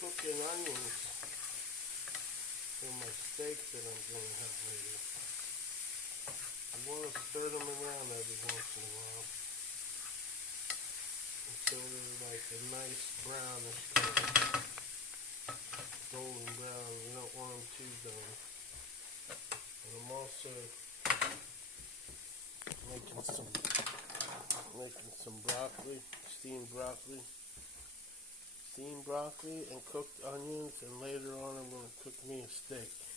cooking onions for my steak that I'm going to have later. I want to stir them around every once in a while until they're like a nice brownish color, golden brown. You don't want them too done. And I'm also making some broccoli, steamed broccoli and cooked onions, and later on I'm going to cook me a steak.